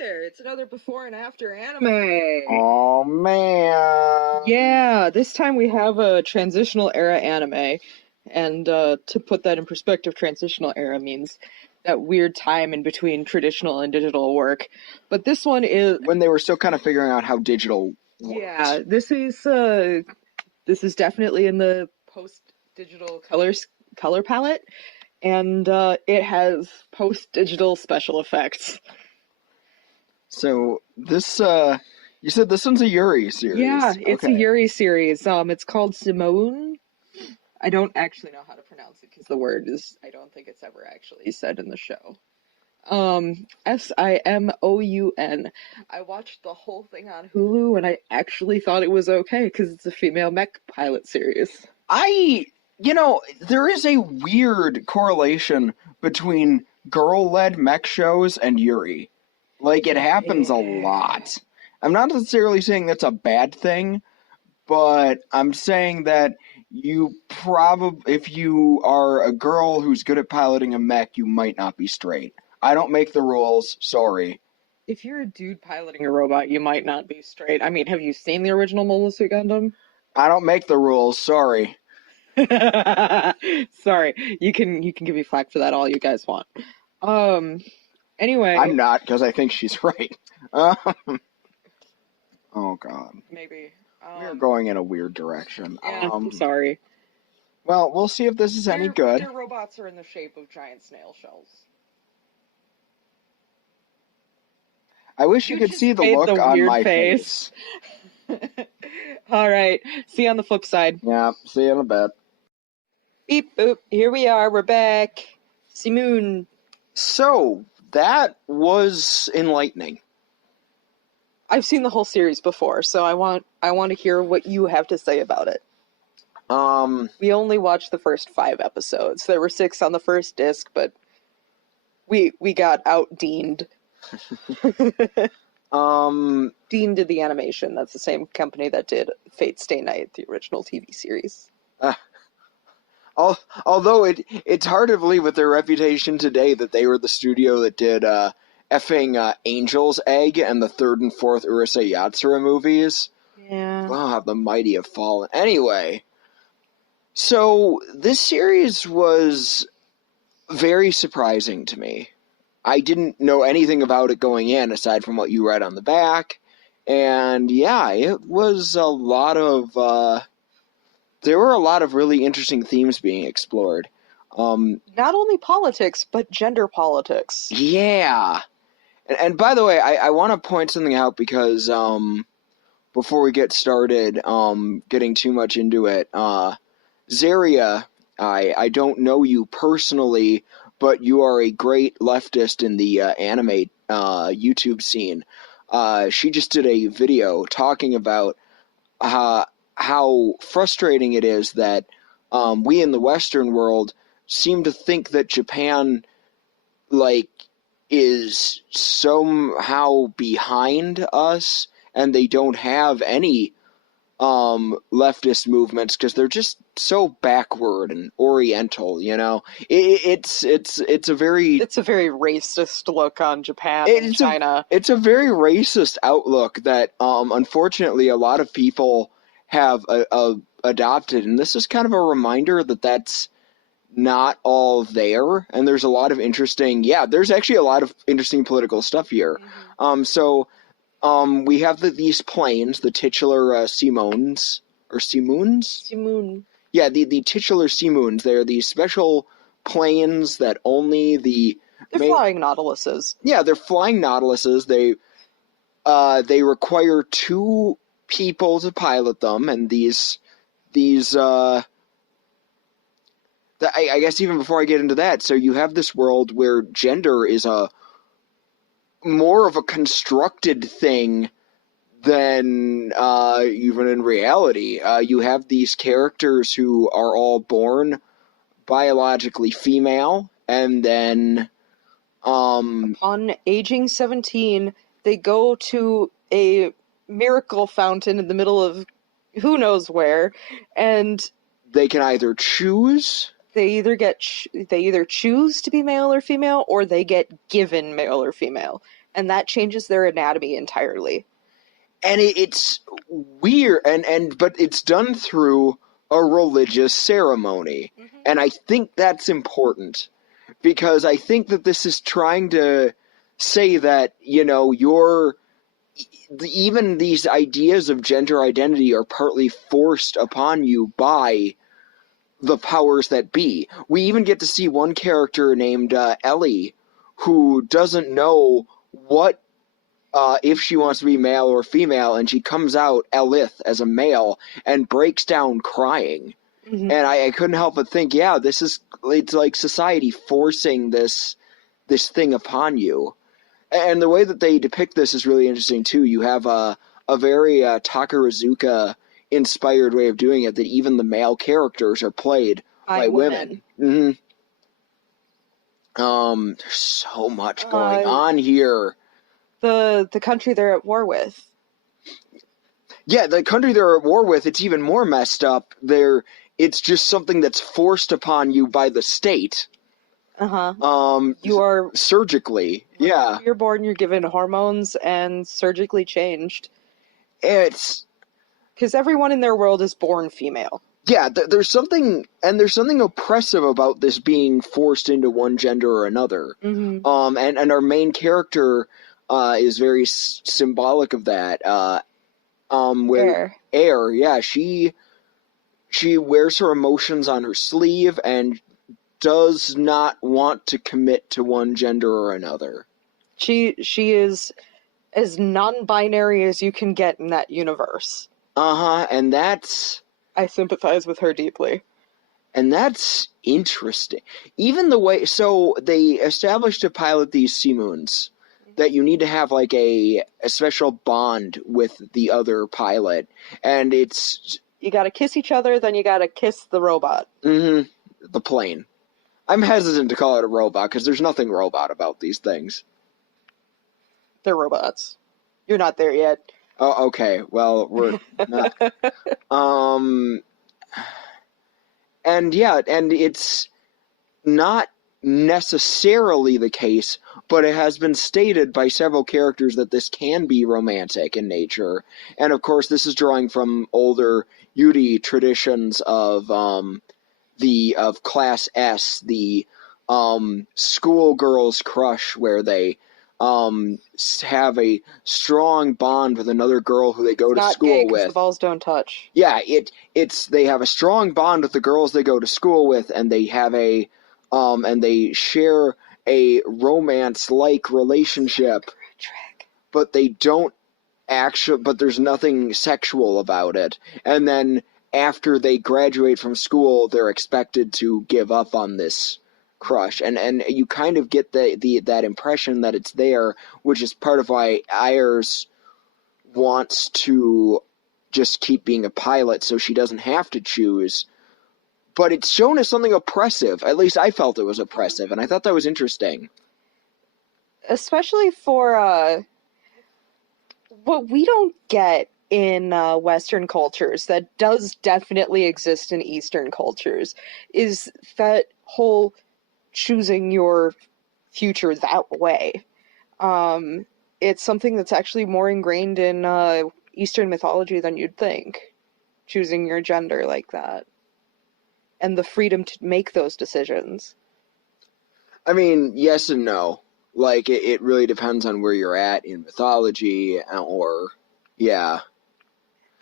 there, it's another before and after anime. Oh man. Yeah, this time we have a transitional era anime. And to put that in perspective, transitional era means that weird time in between traditional and digital work. But this one is When they were still kind of figuring out how digital worked. yeah, this is definitely in the post-digital color palette, and it has post-digital special effects. So this you said this one's a Yuri series. Yeah, it's a Okay. Yuri series. It's called Simone. I don't actually know how to pronounce it because the word is, I don't think it's ever actually said in the show. Simoun. I watched the whole thing on Hulu and I actually thought it was okay because it's a female mech pilot series. There is a weird correlation between girl-led mech shows and Yuri. Like, it happens a lot. I'm not necessarily saying that's a bad thing, but I'm saying that if you are a girl who's good at piloting a mech, you might not be straight. I don't make the rules, sorry. If you're a dude piloting a robot, you might not be straight. I mean, have you seen the original Mobile Suit Gundam? I don't make the rules, sorry. Sorry, you can give me flack for that all you guys want. Anyway. I'm not, because I think she's right. Oh god. Maybe. We're going in a weird direction. Yeah, I'm sorry. Well, we'll see if this is any good. Their robots are in the shape of giant snail shells. I wish you could see the look on my face. Alright, see you on the flip side. Yeah, see you in a bit. Beep boop, here we are, we're back. Simoun. So, that was enlightening. I've seen the whole series before, so I want to hear what you have to say about it. We only watched the first 5 episodes. There were 6 on the first disc, but we got out-deaned. Dean did the animation. That's the same company that did Fate Stay Night, the original TV series. Although it's hard to believe with their reputation today that they were the studio that did effing Angel's Egg and the 3rd and 4th Urusei Yatsura movies. Yeah. Wow, how the mighty have fallen. Anyway, so this series was very surprising to me. I didn't know anything about it going in aside from what you read on the back. And yeah, it was a lot of there were a lot of really interesting themes being explored. Not only politics, but gender politics. Yeah. And by the way, I want to point something out because before we get started getting too much into it, Zaria, I don't know you personally, but you are a great leftist in the anime YouTube scene. She just did a video talking about how frustrating it is that we in the Western world seem to think that Japan, is somehow behind us, and they don't have any leftist movements because they're just so backward and oriental. It's a very racist look on Japan and China. It's a very racist outlook that unfortunately a lot of people have adopted, and this is kind of a reminder that that's not all there, and there's a lot of there's actually a lot of interesting political stuff here. We have these planes, the titular Simoons. Simoun. Yeah, the titular Simoons. They're these special planes that only They're flying Nautiluses. Yeah, they're flying Nautiluses. They require 2 people to pilot them, and I guess even before I get into that, so you have this world where gender is more of a constructed thing than even in reality. You have these characters who are all born biologically female, and then upon aging 17, they go to a miracle fountain in the middle of who knows where, and they can either choose. They either choose to be male or female, or they get given male or female. And that changes their anatomy entirely. And it's weird, but it's done through a religious ceremony. Mm-hmm. And I think that's important, because I think that this is trying to say that, even these ideas of gender identity are partly forced upon you by the powers that be. We even get to see one character named Ellie, who doesn't know what if she wants to be male or female, and she comes out Elith as a male and breaks down crying. Mm-hmm. And I couldn't help but think, yeah, it's like society forcing this thing upon you. And the way that they depict this is really interesting too. You have a very Takarazuka inspired way of doing it, that even the male characters are played by women. Mm-hmm. There's so much going on here. The country they're at war with. Yeah, the country they're at war with, it's even more messed up. It's just something that's forced upon you by the state. You are surgically. Yeah. You're born, you're given hormones and surgically changed. It's because everyone in their world is born female. Yeah, there's something oppressive about this being forced into one gender or another. Mm-hmm. And our main character is very symbolic of that. Air, yeah, she wears her emotions on her sleeve and does not want to commit to one gender or another. She is as non-binary as you can get in that universe. And that's... I sympathize with her deeply. And that's interesting. Even the way... So, they established to pilot these sea moons that you need to have, like, a special bond with the other pilot. And it's... You gotta kiss each other, then you gotta kiss the robot. Mm-hmm. The plane. I'm hesitant to call it a robot, because there's nothing robot about these things. They're robots. You're not there yet. Oh, okay. Well, we're not. And yeah, and it's not necessarily the case, but it has been stated by several characters that this can be romantic in nature. And of course, this is drawing from older Yuri traditions of Class S, the schoolgirls crush, where they have a strong bond with another girl who they go to school with. The balls don't touch. Yeah, they have a strong bond with the girls they go to school with, and they have and they share a romance-like relationship. But they don't but there's nothing sexual about it. And then after they graduate from school, they're expected to give up on this crush, and you kind of get that impression that it's there, which is part of why Ayers wants to just keep being a pilot so she doesn't have to choose. But it's shown as something oppressive. At least I felt it was oppressive, and I thought that was interesting. Especially for what we don't get in Western cultures that does definitely exist in Eastern cultures is that whole choosing your future that way. It's something that's actually more ingrained in Eastern mythology than you'd think. Choosing your gender like that. And the freedom to make those decisions. I mean, yes and no. Like, it really depends on where you're at in mythology, or... Yeah.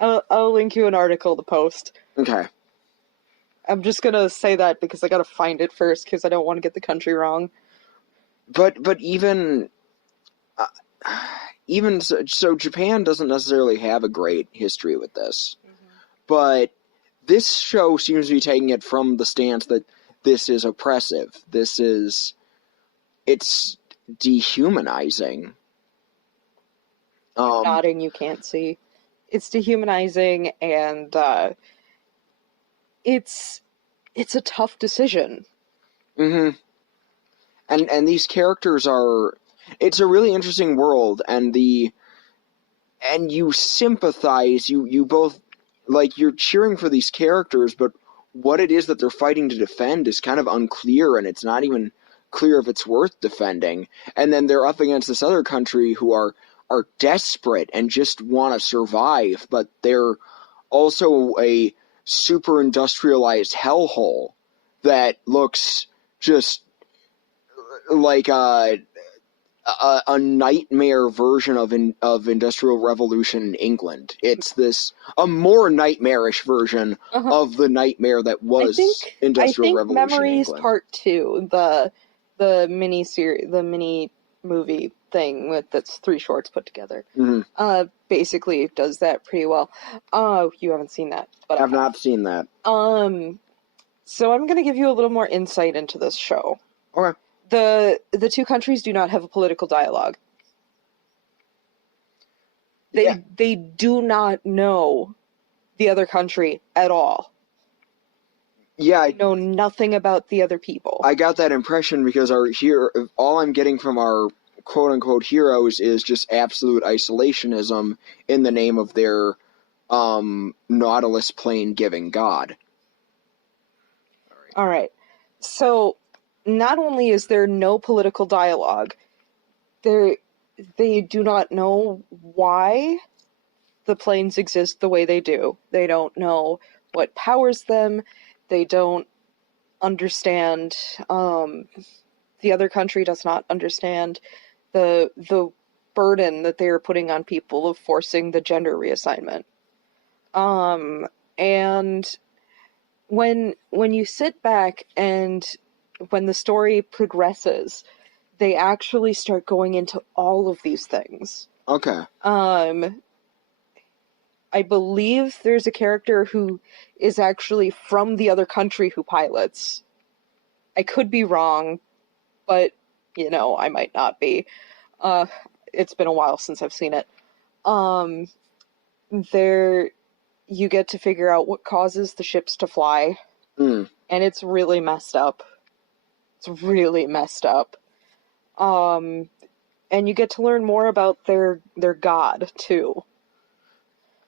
I'll link you an article to post. Okay. I'm just gonna say that because I gotta find it first, because I don't want to get the country wrong. But even so, Japan doesn't necessarily have a great history with this. Mm-hmm. But this show seems to be taking it from the stance that this is oppressive. It's dehumanizing. Nodding, you can't see. It's dehumanizing, and it's a tough decision. Mm-hmm. And these characters are... It's a really interesting world, and you sympathize, you both... Like, you're cheering for these characters, but what it is that they're fighting to defend is kind of unclear, and it's not even clear if it's worth defending. And then they're up against this other country who are desperate and just want to survive, but they're also a super industrialized hellhole that looks just like a nightmare version of Industrial Revolution in England. It's a more nightmarish version of the nightmare that was Industrial Revolution Memories England. Part 2, the mini movie thing that's 3 shorts put together, basically does that pretty well. You haven't seen that, but I've not seen that. So I'm going to give you a little more insight into this show. Okay. The 2 countries do not have a political dialogue. They do not know the other country at all. Yeah, they know nothing about the other people. I got that impression because all I'm getting from our quote-unquote heroes is just absolute isolationism in the name of their Nautilus plane giving god. All right. So not only is there no political dialogue, they do not know why the planes exist the way they do. They don't know what powers them. They don't understand. The other country does not understand the burden that they are putting on people of forcing the gender reassignment. And when you sit back and when the story progresses, they actually start going into all of these things. Okay. I believe there's a character who is actually from the other country who pilots. I could be wrong, but, I might not be. It's been a while since I've seen it. You get to figure out what causes the ships to fly. And it's really messed up. It's really messed up. And you get to learn more about their god, too.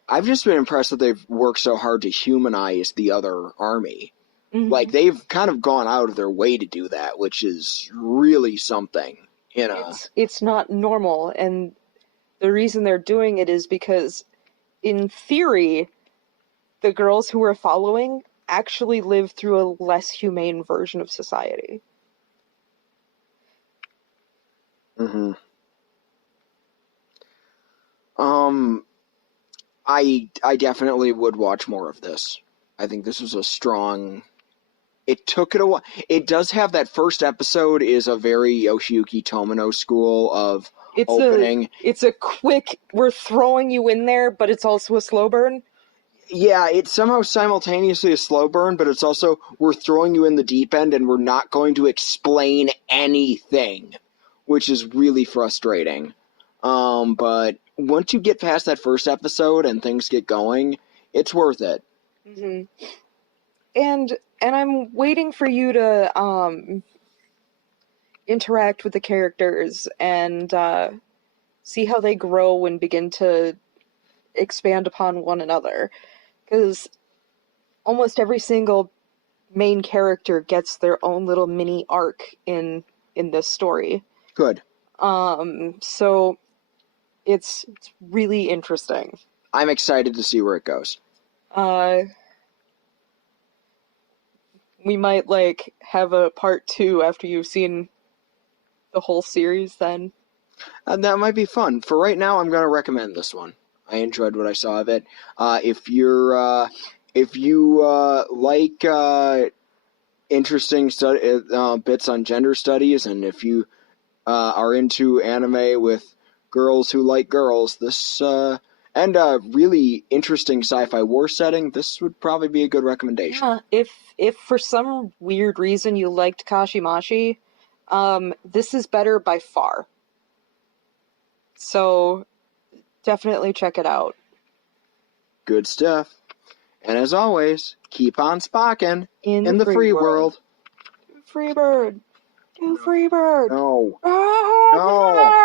I've just been impressed that they've worked so hard to humanize the other army. Like, they've kind of gone out of their way to do that, which is really something, It's not normal, and the reason they're doing it is because, in theory, the girls who are following actually live through a less humane version of society. I definitely would watch more of this. I think this was a strong... It took it a while. It does have that first episode is a very Yoshiyuki Tomino school of opening. It's a quick, we're throwing you in there, but it's also a slow burn. Yeah, it's somehow simultaneously a slow burn, but it's also, we're throwing you in the deep end and we're not going to explain anything, which is really frustrating. But once you get past that first episode and things get going, it's worth it. And I'm waiting for you to interact with the characters and see how they grow and begin to expand upon one another. Because almost every single main character gets their own little mini arc in this story. Good. So it's really interesting. I'm excited to see where it goes. We might, have a part 2 after you've seen the whole series, then. That might be fun. For right now, I'm going to recommend this one. I enjoyed what I saw of it. If you like interesting bits on gender studies, and if you are into anime with girls who like girls, and a really interesting sci-fi war setting, this would probably be a good recommendation. Yeah, if for some weird reason you liked Kashimashi, this is better by far. So definitely check it out. Good stuff. And as always, keep on spocking in the free world. Free bird. Do free bird. No. No.